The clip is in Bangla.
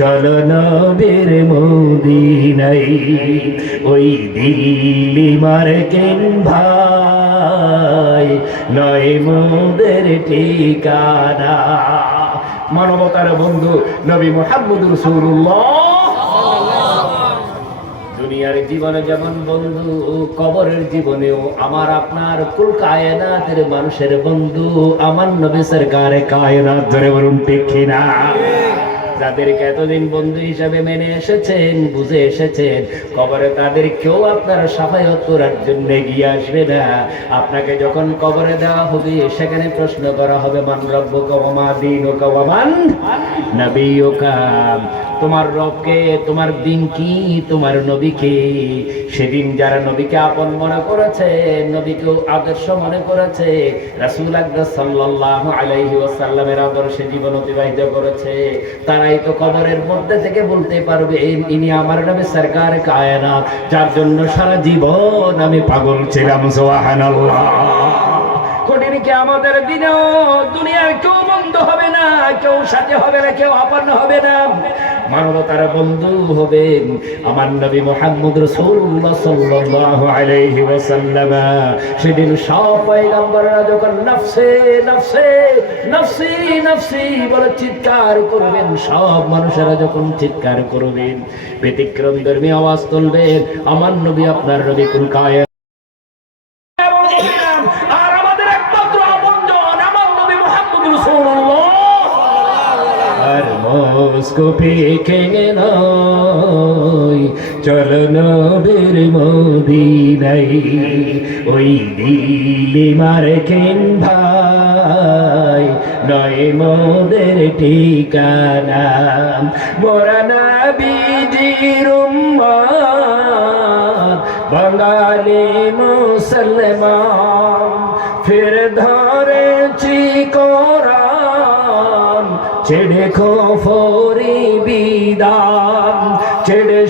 চলো নবীর মদিনায় ওই দিল্লি মার্কিন ভাই নয় মোদের ঠিকানা। মানবতার বন্ধু নবী মুহাম্মদ রাসূলুল্লাহ দুনিয়ার জীবনে যেমন বন্ধু, কবরের জীবনেও আমার আপনার কুল কায়নাতের মানুষের বন্ধু আমার নবী সরকার কায়নাত। ধরে বলুন ঠিক কিনা? যাদেরকে এতদিন বন্ধু হিসাবে মেনে এসেছেন, বুঝে এসেছেন, কবরে তাদের কেউ আপনার সাফায়াত করার জন্য এগিয়ে আসবে না। আপনাকে যখন কবরে দেওয়া হবে সেখানে প্রশ্ন করা হবে, মান রব্বুকা ওয়া মা দীনুকা ওয়া মান নবিয়ুকা। তোমার রবকে, তোমার দিন কি, তোমার নবীকে। সেদিন যারা নবীকে আপন মনে করেছে, নবীকেও আদর্শ মনে করেছে, রাসূল আকরাম সাল্লাল্লাহু আলাইহি ওয়াসাল্লামের আদর্শে জীবন অতিবাহিত করেছে, তারাই তো কবরের মধ্যে থেকে বলতে পারবে ইনি আমার নবী সরকার কায়নাত, যার জন্য সারা জীবন আমি পাগল ছিলাম। সুবহানাল্লাহ। কঠিন কিয়ামতের দিনেও দুনিয়ার কেউ বন্ধু হবে না, কেউ সাথে হবে না, কেউ আপন হবে না। মানবতার বন্ধু হবেন আমার নবী মুহাম্মদ রাসূলুল্লাহ সাল্লাল্লাহু আলাইহি ওয়াসাল্লাম। সেদিন সব পয়গম্বররা যখন নফসে নফসে নফসি নফসি বলে চিৎকার করবেন, সব মানুষেরা যখন চিৎকার করবেন, ব্যতিক্রমী ধর্মী আওয়াজ তুলবেন, আমার নবী আপনার নবী কুল কায়নাত। আর আমাদের একমাত্র আপনজন আমার নবী মুহাম্মদ রাসূলুল্লাহ। আর মস্কোপি কেঙে নয় চলো নবীর মদিনায় ওই দিল্লি মার্কিন ভাই নয় মোদের ঠিকানা। মোরা নবীজির উম্মত বাঙালি মুসলমান, ফির ধরেছি কোরআন ছেড়ে খোফরি বিদান ছেড়ে